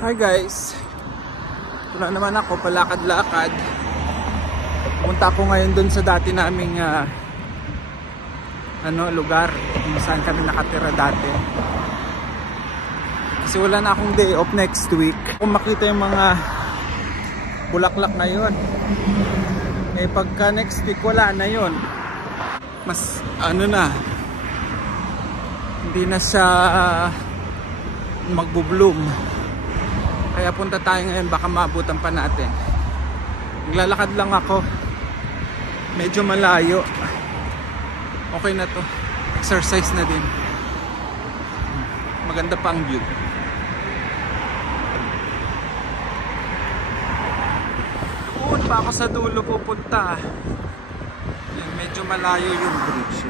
Hi guys, wala naman ako, palakad-lakad. Punta ako ngayon dun sa dati naming lugar kung saan kami nakatira dati. Kasi wala na akong day off next week. Kung makita yung mga bulaklak na yun, eh pagka next week wala na yun. Mas hindi na siya magbo-bloom. Kaya punta tayo ngayon, baka maabutan pa natin. Naglalakad lang ako. Medyo malayo. Okay na to. Exercise na din. Maganda pa ang view. Doon pa ako sa dulo pupunta. Medyo malayo yung bridge.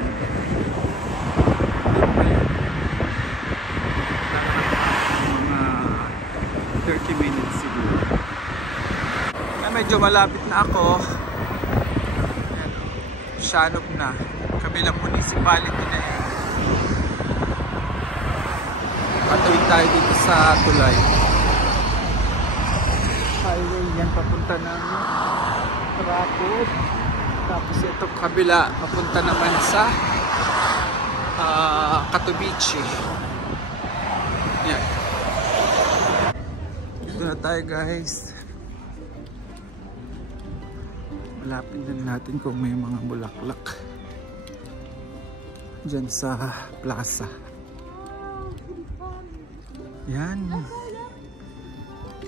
30 minutes siguro. Medyo malapit na ako. Sianok na. Kabilang municipality na eh. Patuloy tayo dito sa tulay. Highway yan papunta ng Rapid. Tapos ito kabila papunta naman sa Katowice. Yan. Dito na tayo guys. Malapit din natin kung may mga bulaklak dyan sa plaza. Yan.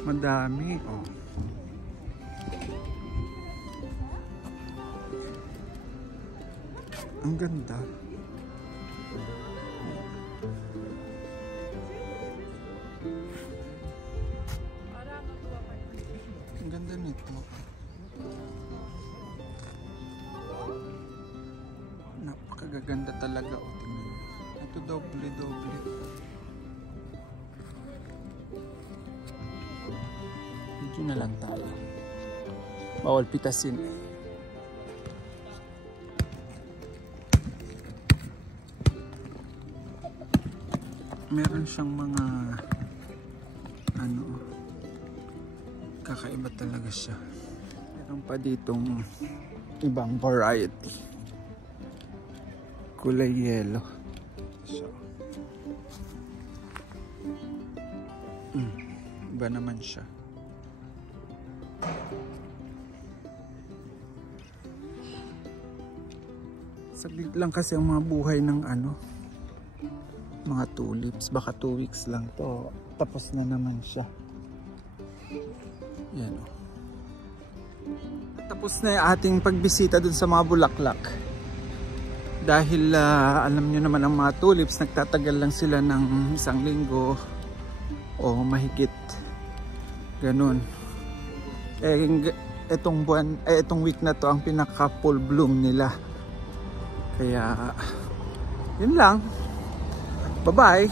Madami. Oh. Ang ganda. Ang ganda nito. Napakaganda talaga. O, tingnan. Ito doble-doble. Medyo na lang tayo. Bawal pitasin. Meron siyang mga kakaiba talaga siya. Meron pa ditong ibang variety. Kulay yellow. So, iba naman siya. Saglit lang kasi ang mga buhay ng mga tulips. Baka 2 weeks lang to. Tapos na naman siya. Yan o. Tapos na yung ating pagbisita dun sa mga bulaklak. Dahil alam nyo naman ang mga tulips, nagtatagal lang sila ng 1 linggo o mahigit. Ganun. Etong week na to ang pinaka full bloom nila. Kaya yun lang. Bye-bye.